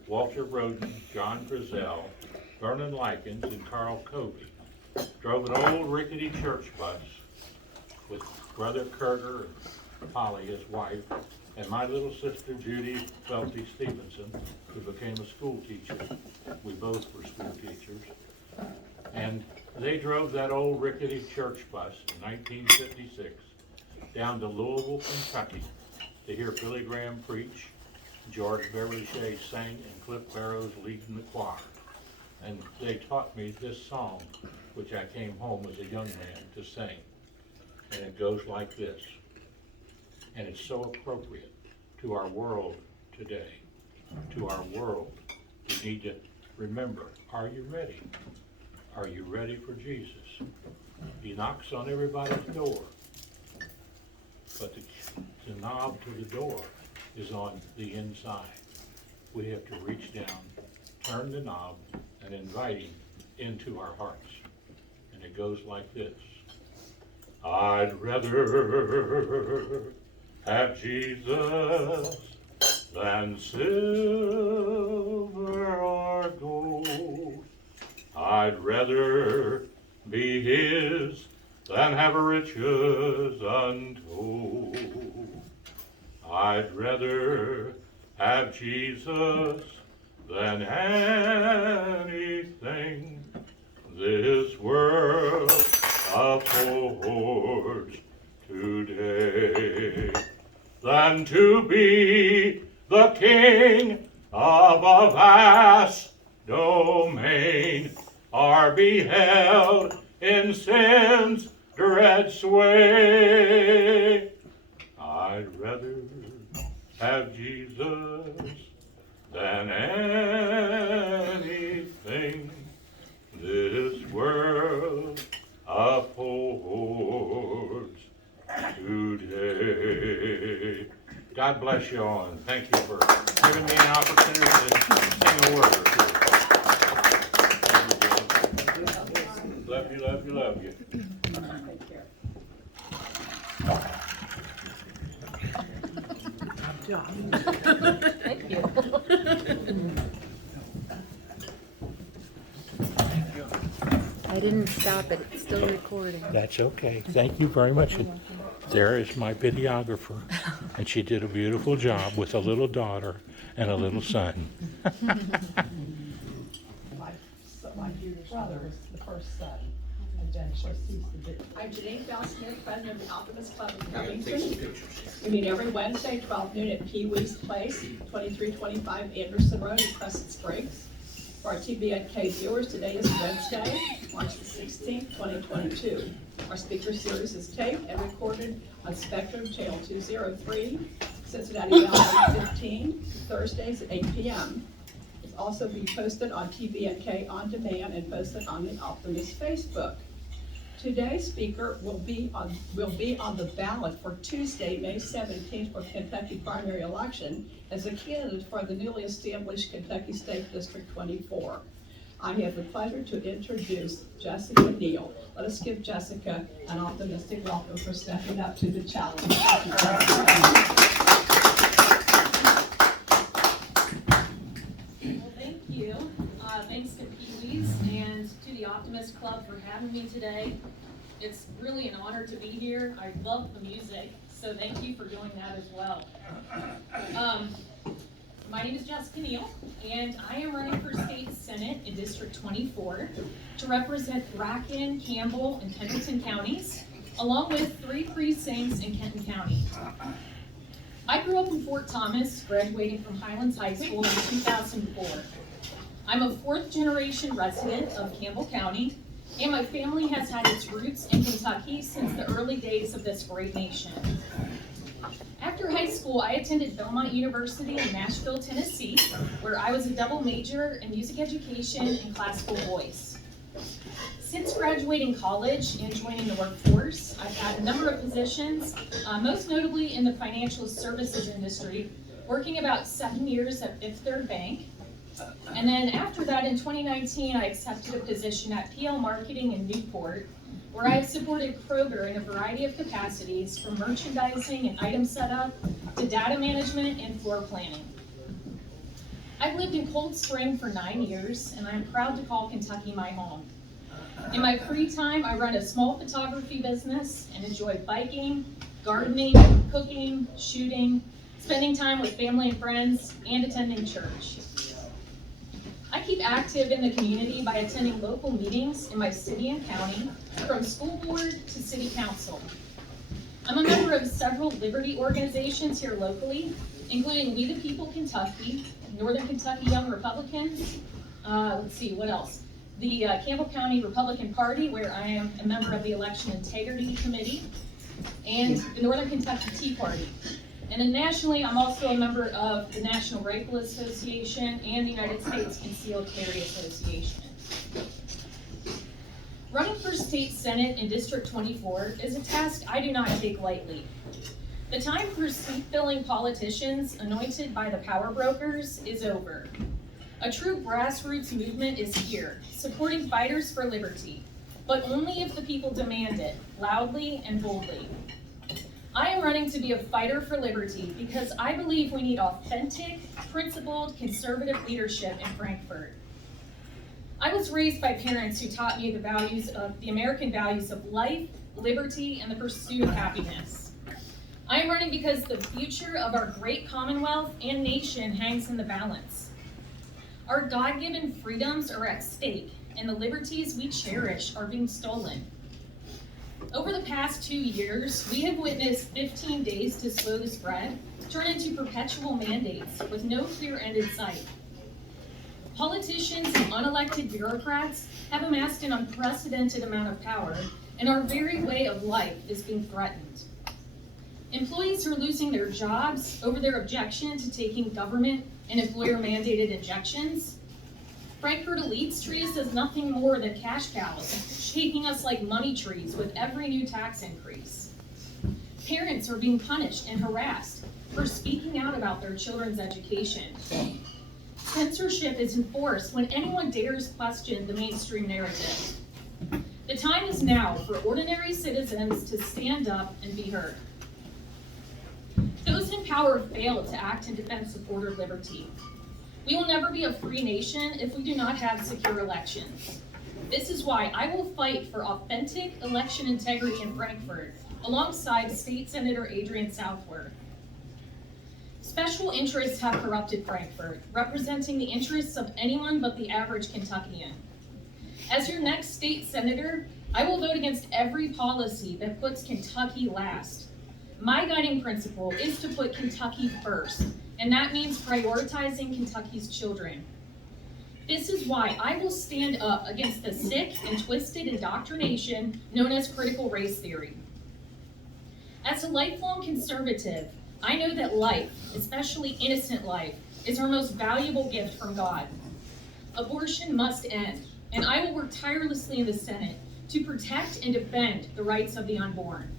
Walter Roden, John Frizzell, Vernon Likens, and Carl Covey, drove an old rickety church bus with Brother Carter and Polly, his wife, and my little sister Judy Felty Stevenson, who became a school teacher. We both were school teachers. And they drove that old rickety church bus in 1956 down to Louisville, Kentucky to hear Billy Graham preach, George Beverly Shea sing, and Cliff Barrows leading the choir. And they taught me this song, which I came home as a young man to sing. And it goes like this. And it's so appropriate to our world today. To our world, we need to remember, are you ready? Are you ready for Jesus? He knocks on everybody's door, but the knob to the door is on the inside. We have to reach down, turn the knob, and invite him into our hearts. And it goes like this. I'd rather have Jesus than silver or gold. I'd rather be his than have riches untold. I'd rather have Jesus than anything this world affords today, than to be the king of a vast domain, or be held in sin's dread sway. I'd rather have Jesus than anything this world affords today. God bless you all, and thank you for giving me an opportunity to sing a word or two. Love you, love you, love you. Thank you. I didn't stop it, it's still recording. That's okay. Thank you very much. And there is my videographer, and she did a beautiful job with a little daughter and a little son. My Judy's brother was the first son, and I'm Janine Smith, president of the Optimist Club in Covington. We meet every Wednesday, 12 noon at PeeWee's Place, 2325 Anderson Road in Crescent Springs. For our TBNK viewers, today is Wednesday, March the 16th, 2022. Our speaker series is taped and recorded on Spectrum Channel 203, Cincinnati Valley 15, Thursdays at 8 p.m. It's also being posted on TBNK On Demand and posted on the Optimist Facebook. Today's speaker will be on the ballot for Tuesday, May 17th for Kentucky primary election as a candidate for the newly established Kentucky State District 24. I have the pleasure to introduce Jessica Neal. Let us give Jessica an optimistic welcome for stepping up to the challenge. Well, thank you. Thanks to PeeWee's and to the Optimist Club for having me today. It's really an honor to be here. I love the music, so thank you for doing that as well. My name is Jessica Neal, and I am running for State Senate in District 24 to represent Bracken, Campbell, and Kenton counties, along with 3 precincts in Kenton County. I grew up in Fort Thomas, graduating from Highlands High School in 2004. I'm a 4th generation resident of Campbell County, and my family has had its roots in Kentucky since the early days of this great nation. After high school, I attended Belmont University in Nashville, Tennessee, where I was a double major in music education and classical voice. Since graduating college and joining the workforce, I've had a number of positions, most notably in the financial services industry, working about 7 years at Fifth Third Bank. And then after that, in 2019, I accepted a position at PL Marketing in Newport, where I have supported Kroger in a variety of capacities, from merchandising and item setup to data management and floor planning. I've lived in Cold Spring for 9 years, and I'm proud to call Kentucky my home. In my free time, I run a small photography business and enjoy biking, gardening, cooking, shooting, spending time with family and friends, and attending church. I keep active in the community by attending local meetings in my city and county, from school board to city council. I'm a member of several liberty organizations here locally, including We the People Kentucky, Northern Kentucky Young Republicans, what else? The Campbell County Republican Party, where I am a member of the Election Integrity Committee, and the Northern Kentucky Tea Party. And then nationally, I'm also a member of the National Rifle Association and the United States Concealed Carry Association. Running for State Senate in District 24 is a task I do not take lightly. The time for seat-filling politicians anointed by the power brokers is over. A true grassroots movement is here, supporting fighters for liberty, but only if the people demand it, loudly and boldly. I am running to be a fighter for liberty because I believe we need authentic, principled, conservative leadership in Frankfort. I was raised by parents who taught me the American values of life, liberty, and the pursuit of happiness. I am running because the future of our great Commonwealth and nation hangs in the balance. Our God-given freedoms are at stake, and the liberties we cherish are being stolen. Over the past 2 years, we have witnessed 15 days to slow the spread turn into perpetual mandates with no clear end in sight. Politicians and unelected bureaucrats have amassed an unprecedented amount of power, and our very way of life is being threatened. Employees are losing their jobs over their objection to taking government and employer-mandated injections. Frankfort elites treat us as nothing more than cash cows, shaking us like money trees with every new tax increase. Parents are being punished and harassed for speaking out about their children's education. Censorship is enforced when anyone dares question the mainstream narrative. The time is now for ordinary citizens to stand up and be heard. Those in power fail to act in defense of ordered liberty. We will never be a free nation if we do not have secure elections. This is why I will fight for authentic election integrity in Frankfort, alongside State Senator Adrian Southworth. Special interests have corrupted Frankfort, representing the interests of anyone but the average Kentuckian. As your next state senator, I will vote against every policy that puts Kentucky last. My guiding principle is to put Kentucky first, and that means prioritizing Kentucky's children. This is why I will stand up against the sick and twisted indoctrination known as critical race theory. As a lifelong conservative, I know that life, especially innocent life, is our most valuable gift from God. Abortion must end, and I will work tirelessly in the Senate to protect and defend the rights of the unborn.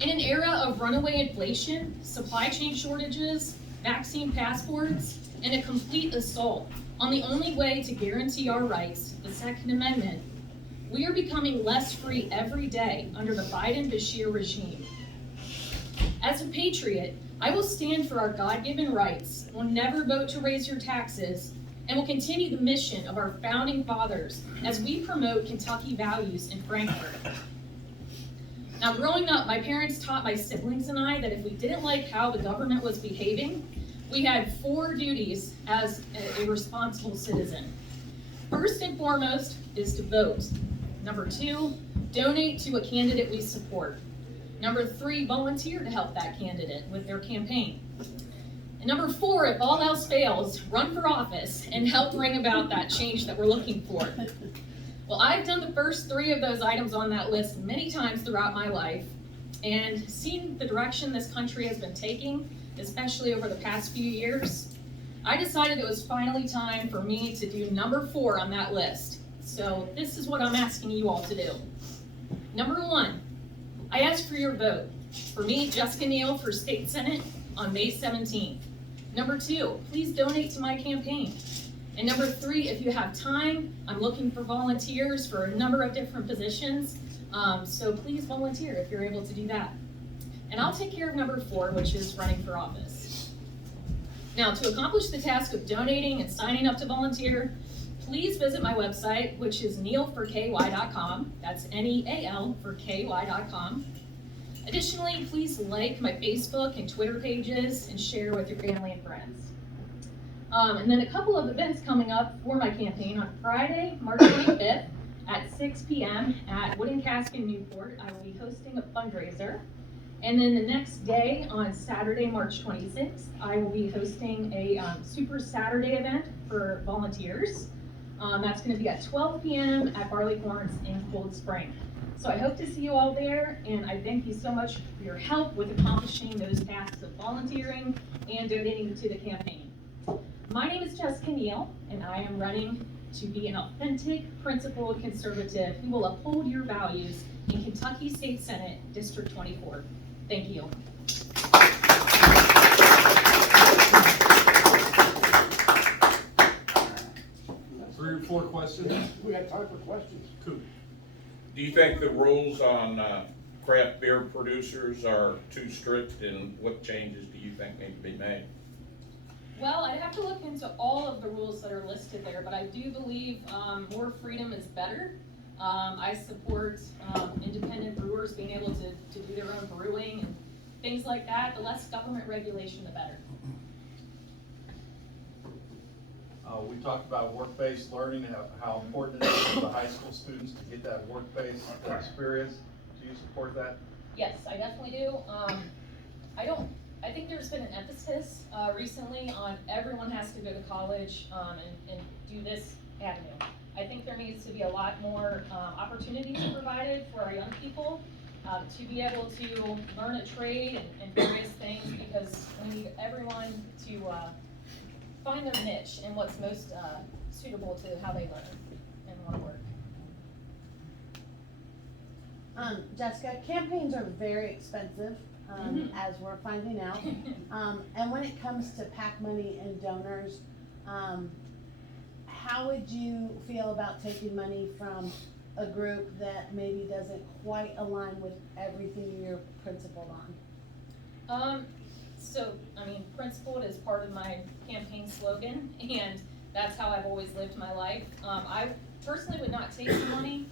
In an era of runaway inflation, supply chain shortages, vaccine passports, and a complete assault on the only way to guarantee our rights, the Second Amendment, we are becoming less free every day under the Biden-Bashir regime. As a patriot, I will stand for our God-given rights, will never vote to raise your taxes, and will continue the mission of our founding fathers as we promote Kentucky values in Frankfort. Now, growing up, my parents taught my siblings and I that if we didn't like how the government was behaving, we had 4 duties as a responsible citizen. First and foremost is to vote. Number 2, donate to a candidate we support. Number 3, volunteer to help that candidate with their campaign. And number 4, if all else fails, run for office and help bring about that change that we're looking for. Well, I've done the first 3 of those items on that list many times throughout my life, and seeing the direction this country has been taking, especially over the past few years, I decided it was finally time for me to do number 4 on that list. So this is what I'm asking you all to do. Number 1, I ask for your vote. For me, Jessica Neal for State Senate on May 17th. Number 2, please donate to my campaign. And number 3, if you have time, I'm looking for volunteers for a number of different positions. So please volunteer if you're able to do that. And I'll take care of number 4, which is running for office. Now, to accomplish the task of donating and signing up to volunteer, please visit my website, which is nealforky.com. That's Neal for ky.com. Additionally, please like my Facebook and Twitter pages and share with your family and friends. And then a couple of events coming up for my campaign. On Friday, March 25th at 6 p.m. at Wooden Cask in Newport, I will be hosting a fundraiser. And then the next day, on Saturday, March 26th, I will be hosting a Super Saturday event for volunteers. That's going to be at 12 p.m. at Barleycorns in Cold Spring. So I hope to see you all there, and I thank you so much for your help with accomplishing those tasks of volunteering and donating to the campaign. My name is Jessica Neal, and I am running to be an authentic, principled conservative who will uphold your values in Kentucky State Senate, District 24. Thank you. 3 or 4 questions? We got time for questions. Cool. Do you think the rules on craft beer producers are too strict, and what changes do you think need to be made? Well, I'd have to look into all of the rules that are listed there, but I do believe more freedom is better. I support independent brewers being able to do their own brewing and things like that. The less government regulation, the better. We talked about work-based learning, how important it is for the high school students to get that work-based experience. Do you support that? Yes, I definitely do. I think there's been an emphasis recently on everyone has to go to college and do this avenue. I think there needs to be a lot more opportunities provided for our young people to be able to learn a trade and various things, because we need everyone to find their niche and what's most suitable to how they learn and want to work. Jessica, campaigns are very expensive, as we're finding out. And when it comes to PAC money and donors, how would you feel about taking money from a group that maybe doesn't quite align with everything you're principled on? So, I mean, principled is part of my campaign slogan, and that's how I've always lived my life. I personally would not take the money.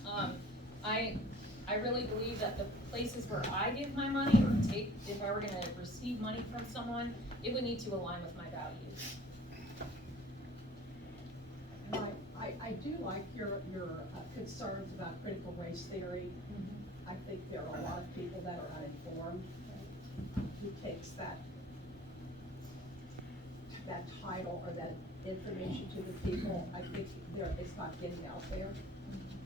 I really believe that the places where I give my money, or take, if I were going to receive money from someone, it would need to align with my values. I I do like your concerns about critical race theory. I think there are a lot of people that are uninformed. Who takes that title or that information to the people? I think it's not getting out there.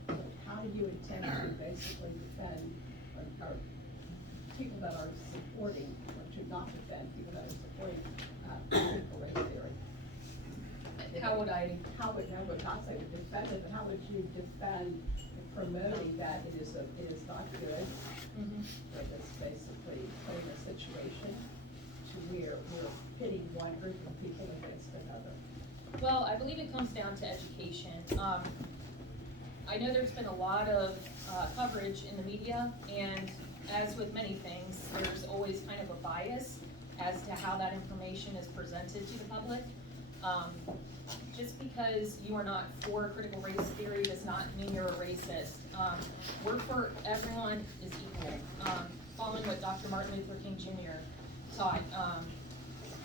So how do you intend to basically defend or people that are supporting, or to not defend people that are supporting critical race theory? How would I? How would, no, but not say defend it, but how would you defend promoting that it is not good? That it's basically putting a situation to where we're pitting one group of people against another. Well, I believe it comes down to education. I know there's been a lot of coverage in the media, and as with many things, there's always kind of a bias as to how that information is presented to the public. Just because you are not for critical race theory does not mean you're a racist. We're for everyone is equal. Following what Dr. Martin Luther King Jr. taught,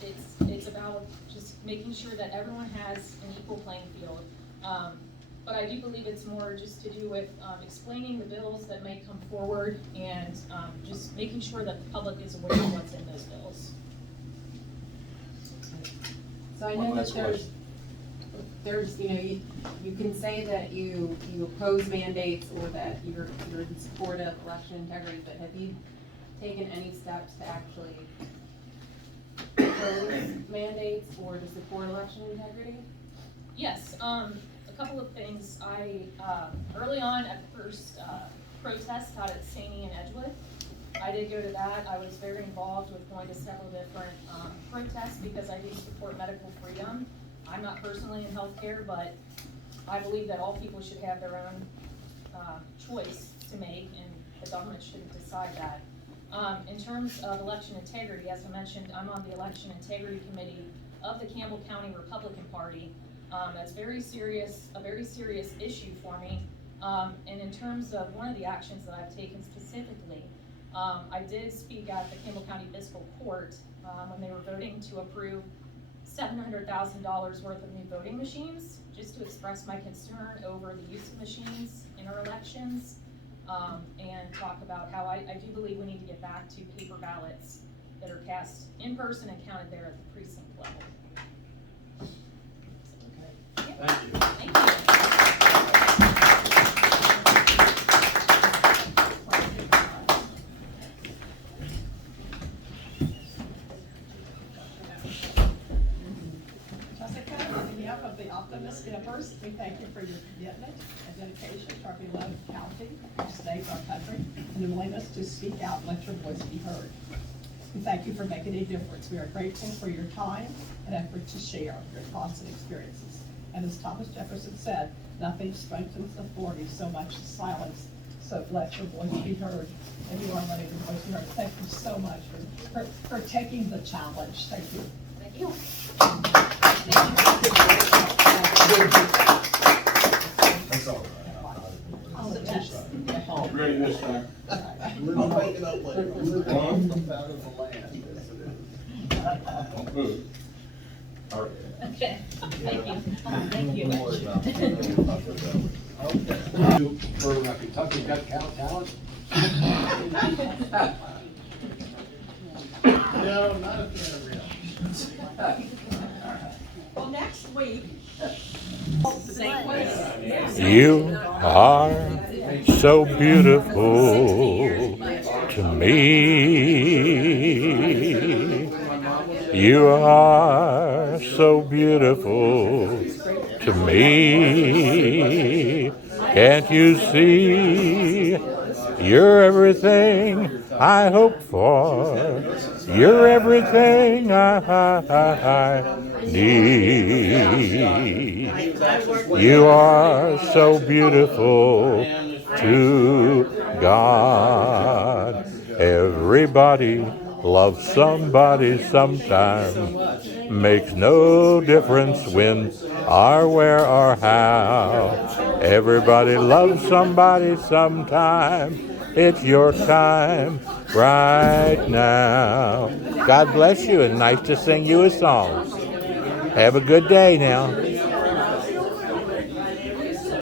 it's about just making sure that everyone has an equal playing field. But I do believe it's more just to do with explaining the bills that may come forward and just making sure that the public is aware of what's in those bills. So I know that there's, you know, you can say that you oppose mandates or that you're in support of election integrity, but have you taken any steps to actually oppose mandates or to support election integrity? Yes, a couple of things. I, early on at the first protest out at Saney and Edgewood, I did go to that. I was very involved with going to several different protests because I do support medical freedom. I'm not personally in healthcare, but I believe that all people should have their own choice to make, and the government shouldn't decide that. In terms of election integrity, as I mentioned, I'm on the election integrity committee of the Campbell County Republican Party. That's a very serious issue for me. And in terms of one of the actions that I've taken specifically, I did speak at the Campbell County Fiscal Court when they were voting to approve $700,000 worth of new voting machines, just to express my concern over the use of machines in our elections, and talk about how I do believe we need to get back to paper ballots that are cast in person and counted there at the precinct level. Thank you. Thank you. Of the Optimist members, we thank you for your commitment and dedication to our beloved county, our state, our country, and the willingness to speak out and let your voice be heard. We thank you for making a difference. We are grateful for your time and effort to share your thoughts and experiences. And as Thomas Jefferson said, nothing strengthens authority so much as silence. So let your voice be heard. And you are letting your voice be heard. Thank you so much for taking the challenge. Thank you. Thank you. That's all right. Ready this time. I'll make it up later. Out of the land, yes it is. Okay. Thank you. Thank you. For Kentucky Got Talent? No, not a fan of real. Well, next week, You are so beautiful to me. You are so beautiful to me. Can't you see? You're everything I hope for. You're everything I need. You are so beautiful to God. Everybody loves somebody sometime. Makes no difference when or where or how. Everybody loves somebody sometime. It's your time right now. God bless you, and nice to sing you a song. Have a good day now.